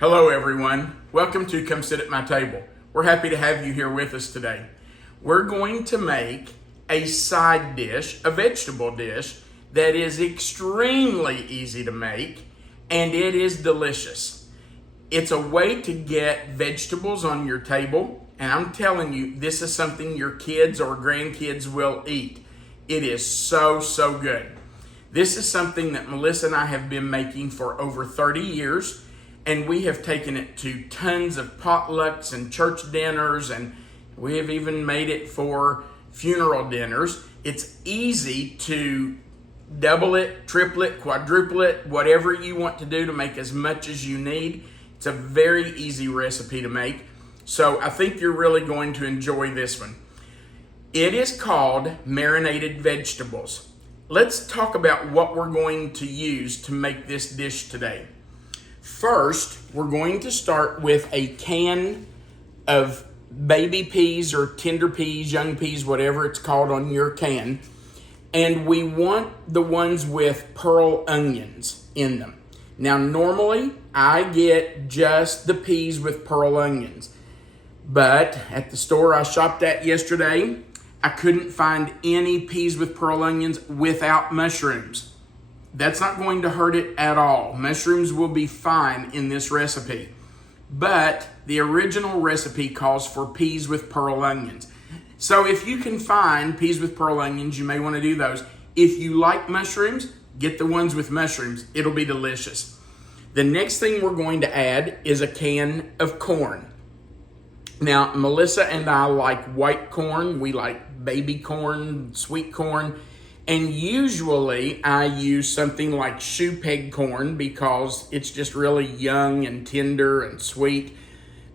Hello everyone, welcome to Come Sit at My Table. We're happy to have you here with us today. We're going to make a side dish, a vegetable dish, that is extremely easy to make and it is delicious. It's a way to get vegetables on your table, and I'm telling you, this is something your kids or grandkids will eat. It is so good. This is something that Melissa and I have been making for over 30 years. And we have taken it to tons of potlucks and church dinners, and we have even made it for funeral dinners. It's easy to double it, triple it, quadruple it, whatever you want to do to make as much as you need. It's a very easy recipe to make. So I think you're really going to enjoy this one. It is called Marinated Vegetables. Let's talk about what we're going to use to make this dish today. First, we're going to start with a can of baby peas or tender peas, young peas, whatever it's called on your can. And we want the ones with pearl onions in them. Now, normally, I get just the peas with pearl onions. But at the store I shopped at yesterday, I couldn't find any peas with pearl onions without mushrooms. That's not going to hurt it at all. Mushrooms will be fine in this recipe. But the original recipe calls for peas with pearl onions. So if you can find peas with pearl onions, you may want to do those. If you like mushrooms, get the ones with mushrooms. It'll be delicious. The next thing we're going to add is a can of corn. Now, Melissa and I like white corn. We like baby corn, sweet corn. And usually I use something like shoe peg corn because it's just really young and tender and sweet.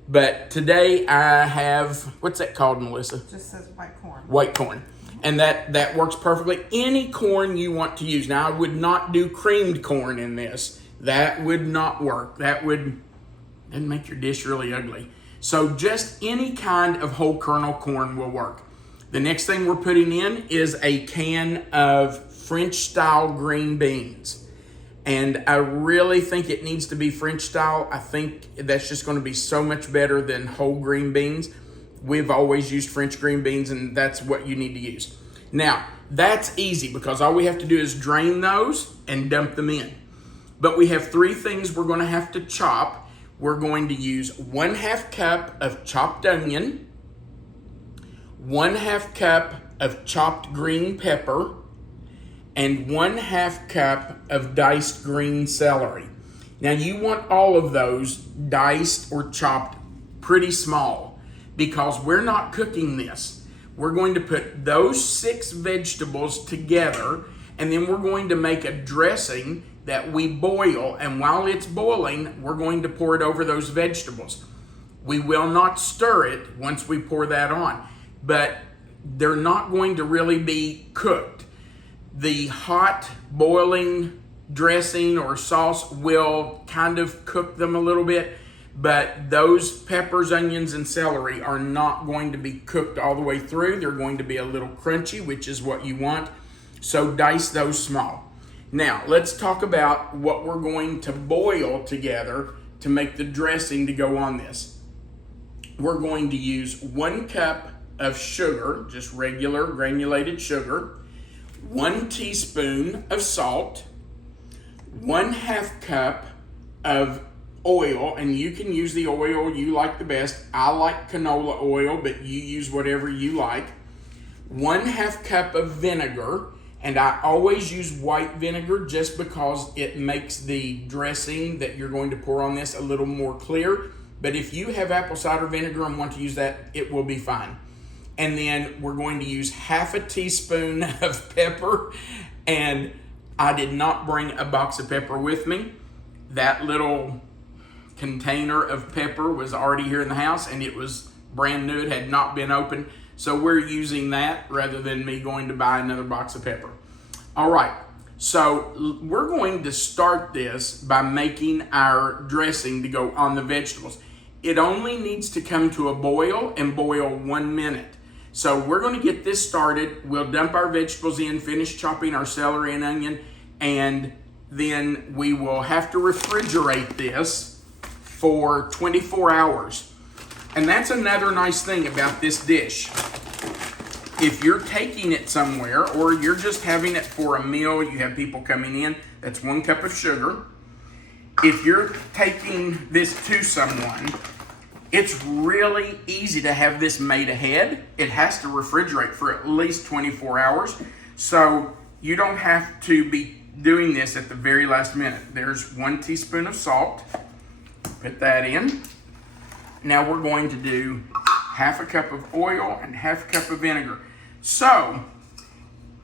But today I have, what's that called, Melissa? It just says white corn. White corn. And that works perfectly. Any corn you want to use. Now I would not do creamed corn in this. That would not work. That'd make your dish really ugly. So just any kind of whole kernel corn will work. The next thing we're putting in is a can of French-style green beans. And I really think it needs to be French-style. I think that's just going to be so much better than whole green beans. We've always used French green beans, and that's what you need to use. Now, that's easy because all we have to do is drain those and dump them in. But we have three things we're going to have to chop. We're going to use 1/2 cup of chopped onion, 1/2 cup of chopped green pepper, and 1/2 cup of diced green celery. Now you want all of those diced or chopped pretty small because we're not cooking this. We're going to put those 6 vegetables together, and then we're going to make a dressing that we boil, and while it's boiling, we're going to pour it over those vegetables. We will not stir it once we pour that on, but they're not going to really be cooked. The hot boiling dressing or sauce will kind of cook them a little bit, but those peppers, onions, and celery are not going to be cooked all the way through. They're going to be a little crunchy, which is what you want. So dice those small. Now, let's talk about what we're going to boil together to make the dressing to go on this. We're going to use 1 cup of sugar, just regular granulated sugar, 1 teaspoon of salt, 1/2 cup of oil, and you can use the oil you like the best. I like canola oil, but you use whatever you like. 1/2 cup of vinegar, and I always use white vinegar just because it makes the dressing that you're going to pour on this a little more clear. But if you have apple cider vinegar and want to use that, it will be fine. And then we're going to use 1/2 teaspoon of pepper. And I did not bring a box of pepper with me. That little container of pepper was already here in the house, and it was brand new. It had not been opened. So we're using that rather than me going to buy another box of pepper. All right. So we're going to start this by making our dressing to go on the vegetables. It only needs to come to a boil and boil 1 minute. So we're going to get this started. We'll dump our vegetables in, finish chopping our celery and onion, and then we will have to refrigerate this for 24 hours. And that's another nice thing about this dish. If you're taking it somewhere or you're just having it for a meal, you have people coming in, that's 1 cup of sugar. If you're taking this to someone, it's really easy to have this made ahead. It has to refrigerate for at least 24 hours. So you don't have to be doing this at the very last minute. There's 1 teaspoon of salt. Put that in. Now we're going to do half a cup of oil and half a cup of vinegar. So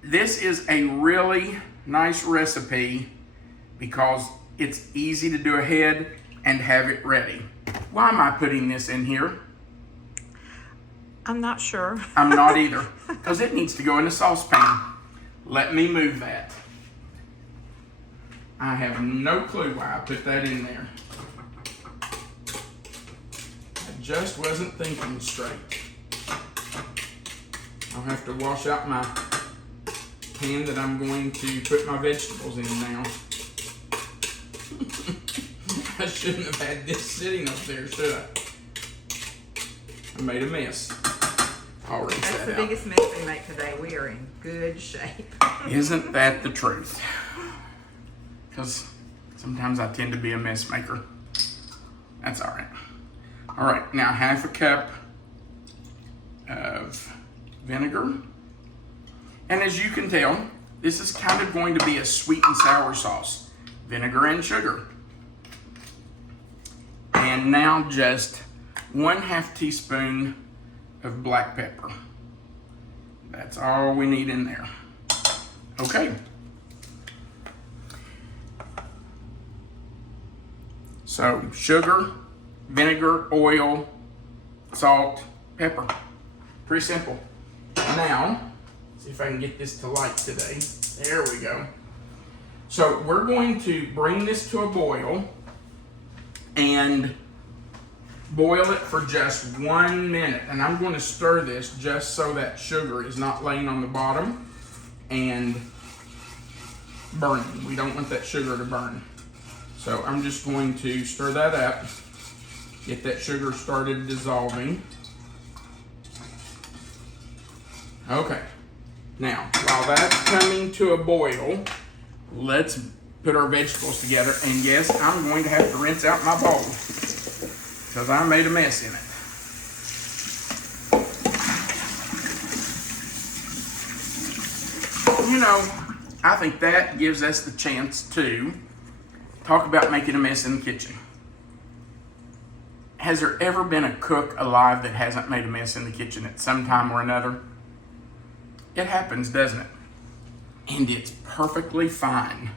this is a really nice recipe because it's easy to do ahead and have it ready. Why am I putting this in here? I'm not sure. I'm not either, because it needs to go in a saucepan. Let me move that. I have no clue why I put that in there. I just wasn't thinking straight. I'll have to wash out my pan that I'm going to put my vegetables in now. I shouldn't have had this sitting up there, should I? I made a mess. I'll rinse That's that the out. biggest mess we make today. We are in good shape. Isn't that the truth? Because sometimes I tend to be a mess maker. That's all right. All right, now half a cup of vinegar. And as you can tell, this is kind of going to be a sweet and sour sauce. Vinegar and sugar. And now just 1/2 teaspoon of black pepper. That's all we need in there. Okay. So sugar, vinegar, oil, salt, pepper. Pretty simple. Now, see if I can get this to light today. There we go. So we're going to bring this to a boil and boil it for just 1 minute. And I'm going to stir this just so that sugar is not laying on the bottom and burning. We don't want that sugar to burn. So I'm just going to stir that up, get that sugar started dissolving. Okay, now while that's coming to a boil, let's put our vegetables together. And yes, I'm going to have to rinse out my bowl because I made a mess in it. You know, I think that gives us the chance to talk about making a mess in the kitchen. Has there ever been a cook alive that hasn't made a mess in the kitchen at some time or another? It happens, doesn't it? And it's perfectly fine.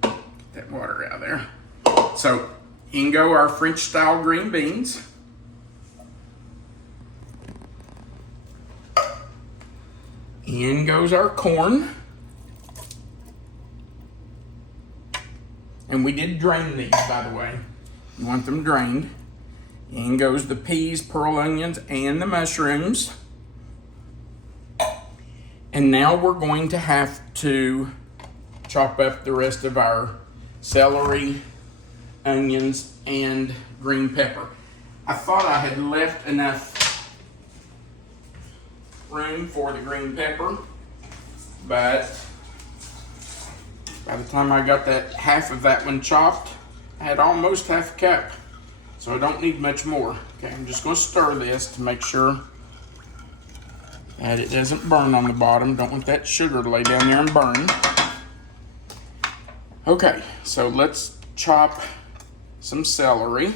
Get that water out of there. So, in go our French style green beans. In goes our corn. And we did drain these, by the way. You want them drained. In goes the peas, pearl onions, and the mushrooms. And now we're going to have to chop up the rest of our celery, onions, and green pepper. I thought I had left enough room for the green pepper, but by the time I got that half of that one chopped, I had almost half a cup. So I don't need much more. Okay, I'm just going to stir this to make sure that it doesn't burn on the bottom. Don't want that sugar to lay down there and burn. Okay, so let's chop some celery.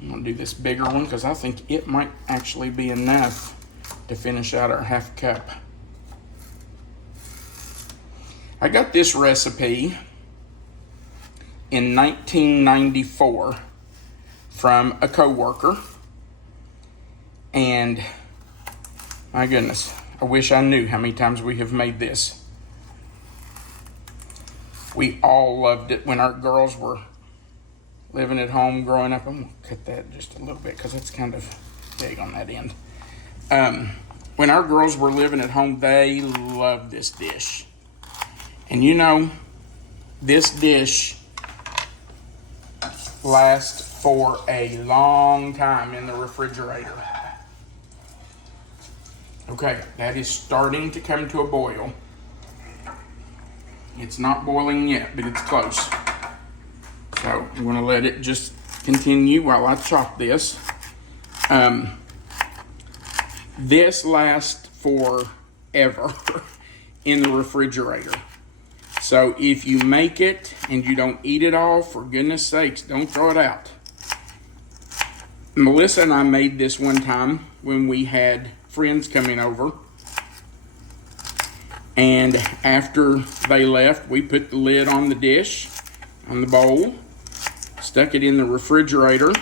I'm going to do this bigger one because I think it might actually be enough to finish out our half cup. I got this recipe in 1994 from a coworker, and my goodness, I wish I knew how many times we have made this. We all loved it when our girls were living at home growing up. I'm going to cut that just a little bit because it's kind of big on that end. When our girls were living at home, they loved this dish. And you know, this dish last for a long time in the refrigerator. Okay, that is starting to come to a boil. It's not boiling yet, but it's close. So I'm going to let it just continue while I chop this. This lasts forever in the refrigerator. So if you make it and you don't eat it all, for goodness sakes, don't throw it out. Melissa and I made this one time when we had friends coming over. And after they left, we put the lid on the dish, on the bowl, stuck it in the refrigerator.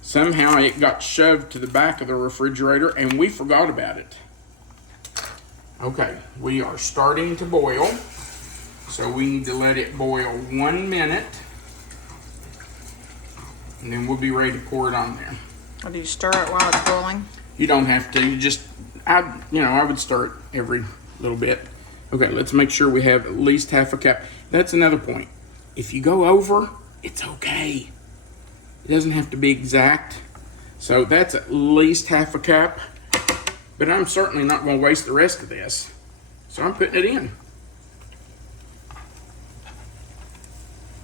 Somehow it got shoved to the back of the refrigerator and we forgot about it. Okay, we are starting to boil. So we need to let it boil 1 minute. And then we'll be ready to pour it on there. Or do you stir it while it's boiling? You don't have to. You just, I would stir it every little bit. Okay, let's make sure we have at least half a cup. That's another point. If you go over, it's okay. It doesn't have to be exact. So that's at least half a cup. But I'm certainly not going to waste the rest of this. So I'm putting it in.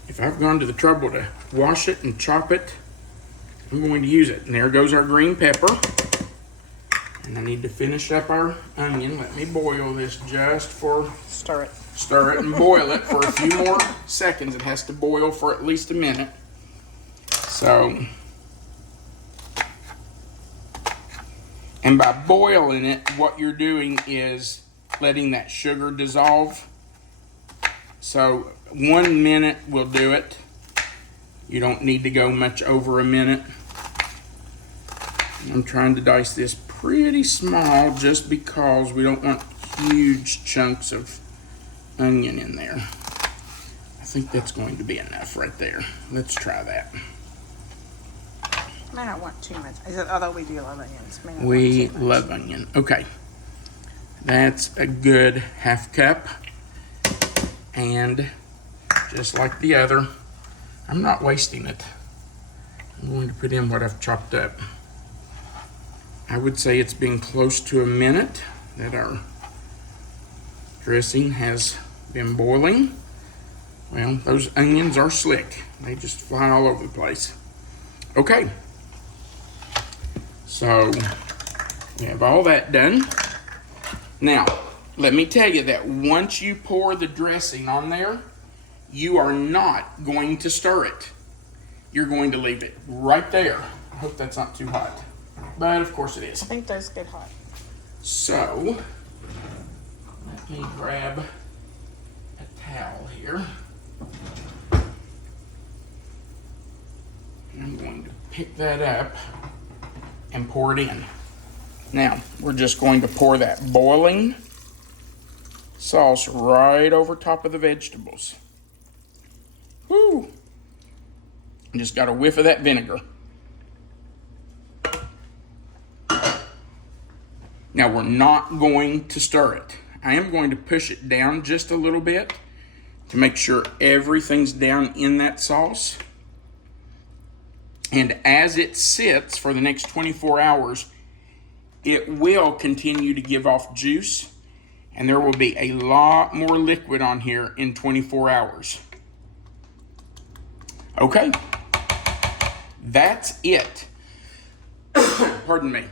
If I've gone to the trouble to wash it and chop it, I'm going to use it. And there goes our green pepper. And I need to finish up our onion. Let me boil this just for... Stir it. Stir it and boil it for a few more seconds. It has to boil for at least a minute. So... And by boiling it, what you're doing is letting that sugar dissolve. So 1 minute will do it. You don't need to go much over a minute. I'm trying to dice this pretty small just because we don't want huge chunks of onion in there. I think that's going to be enough right there. Let's try that. May not want too much. Although we do love onions. We love onion. Okay. That's a good half cup. And just like the other, I'm not wasting it. I'm going to put in what I've chopped up. I would say it's been close to a minute that our dressing has been boiling. Well, those onions are slick. They just fly all over the place. Okay. So, we have all that done. Now, let me tell you that once you pour the dressing on there, you are not going to stir it. You're going to leave it right there. I hope that's not too hot. But of course it is. I think those get hot. So, let me grab a towel here. And I'm going to pick that up and pour it in. Now, we're just going to pour that boiling sauce right over top of the vegetables. Woo! Just got a whiff of that vinegar. Now, we're not going to stir it. I am going to push it down just a little bit to make sure everything's down in that sauce. And as it sits for the next 24 hours, it will continue to give off juice, and there will be a lot more liquid on here in 24 hours. Okay, that's it. Pardon me.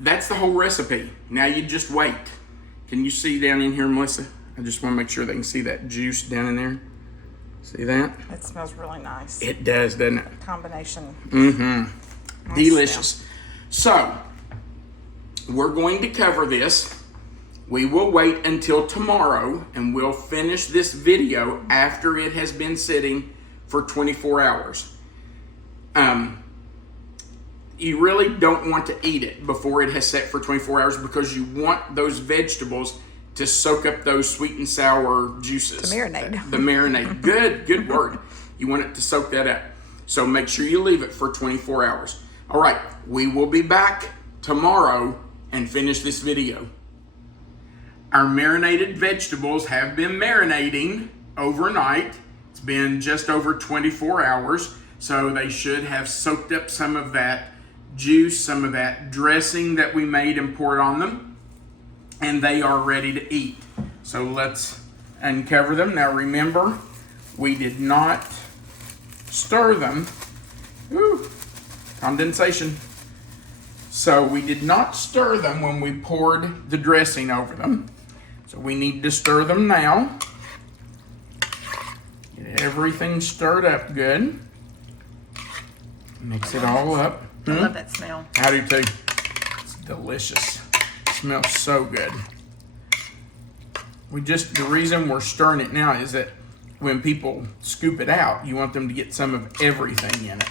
That's the whole recipe. Now you just wait. Can you see down in here, Melissa? I just want to make sure they can see that juice down in there. See that? It smells really nice. It does, doesn't it? Combination. Mm-hmm. Nice Delicious. So, we're going to cover this. We will wait until tomorrow, and we'll finish this video after it has been sitting for 24 hours. You really don't want to eat it before it has set for 24 hours because you want those vegetables to soak up those sweet and sour juices. To marinate. The marinade. Good word. You want it to soak that up. So make sure you leave it for 24 hours. All right, we will be back tomorrow and finish this video. Our marinated vegetables have been marinating overnight. It's been just over 24 hours, so they should have soaked up some of that juice, some of that dressing that we made and poured on them, and they are ready to eat. So let's uncover them. Now remember, we did not stir them. Ooh, condensation. So we did not stir them when we poured the dressing over them. So we need to stir them now. Get everything stirred up good. Mix it all up. I love that smell. I do too. It's delicious. It smells so good. The reason we're stirring it now is that when people scoop it out, you want them to get some of everything in it.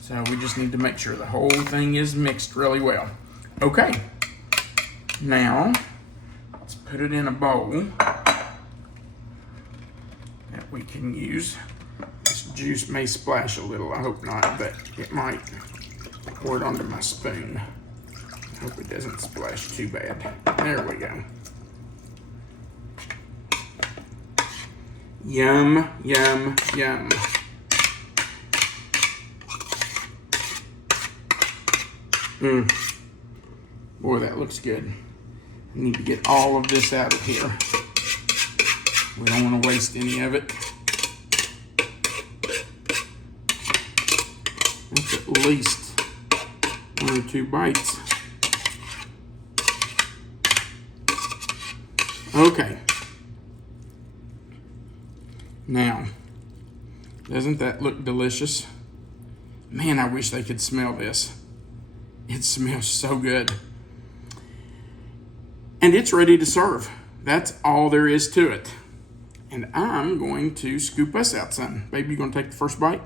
So we just need to make sure the whole thing is mixed really well. Okay. Now, let's put it in a bowl that we can use. This juice may splash a little, I hope not, but it might. Pour it onto my spoon. I hope it doesn't splash too bad. There we go. Yum, yum, yum. Boy, that looks good. I need to get all of this out of here. We don't want to waste any of it. That's at least 1 or 2 bites. Okay. Now, doesn't that look delicious? Man, I wish they could smell this. It smells so good. And it's ready to serve. That's all there is to it. And I'm going to scoop us out some. Baby, you gonna take the first bite?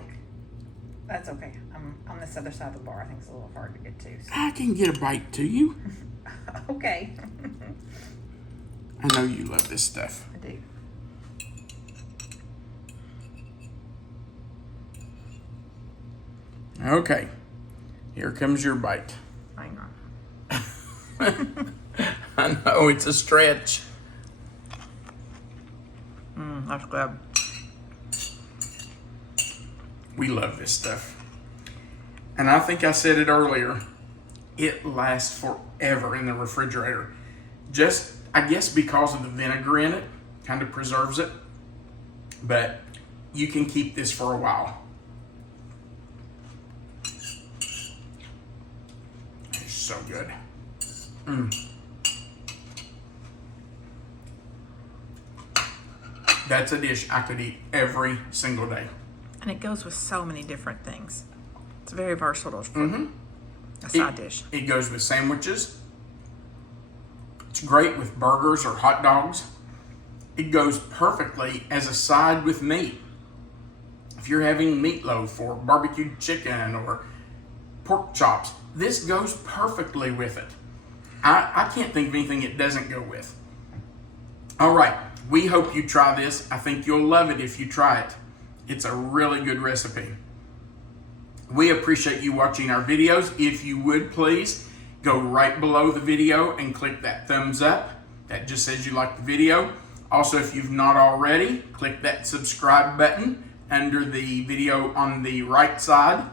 That's okay. I'm on this other side of the bar. I think it's a little hard to get to. So. I can get a bite to you. Okay. I know you love this stuff. I do. Okay. Here comes your bite. Hang on. I know, it's a stretch. That's good. We love this stuff. And I think I said it earlier, it lasts forever in the refrigerator. Just, I guess because of the vinegar in it, kind of preserves it. But you can keep this for a while. It's so good. That's a dish I could eat every single day. And it goes with so many different things. It's very versatile for a side dish. It goes with sandwiches. It's great with burgers or hot dogs. It goes perfectly as a side with meat. If you're having meatloaf or barbecued chicken or pork chops, this goes perfectly with it. I can't think of anything it doesn't go with. All right, we hope you try this. I think you'll love it if you try it. It's a really good recipe. We appreciate you watching our videos. If you would please go right below the video and click that thumbs up. That just says you like the video. Also, if you've not already, click that subscribe button under the video on the right side.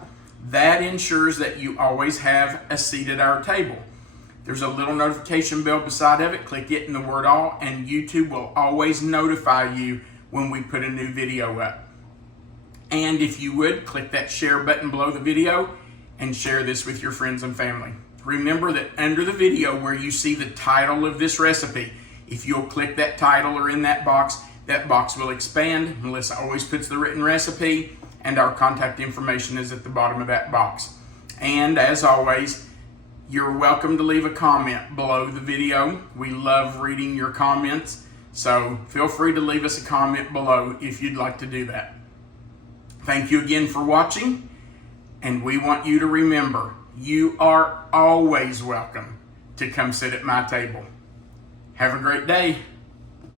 That ensures that you always have a seat at our table. There's a little notification bell beside of it. Click it in the word all, and YouTube will always notify you when we put a new video up. And if you would, click that share button below the video and share this with your friends and family. Remember that under the video where you see the title of this recipe, if you'll click that title or in that box will expand. Melissa always puts the written recipe, and our contact information is at the bottom of that box. And as always, you're welcome to leave a comment below the video. We love reading your comments, so feel free to leave us a comment below if you'd like to do that. Thank you again for watching, and we want you to remember, you are always welcome to come sit at my table. Have a great day.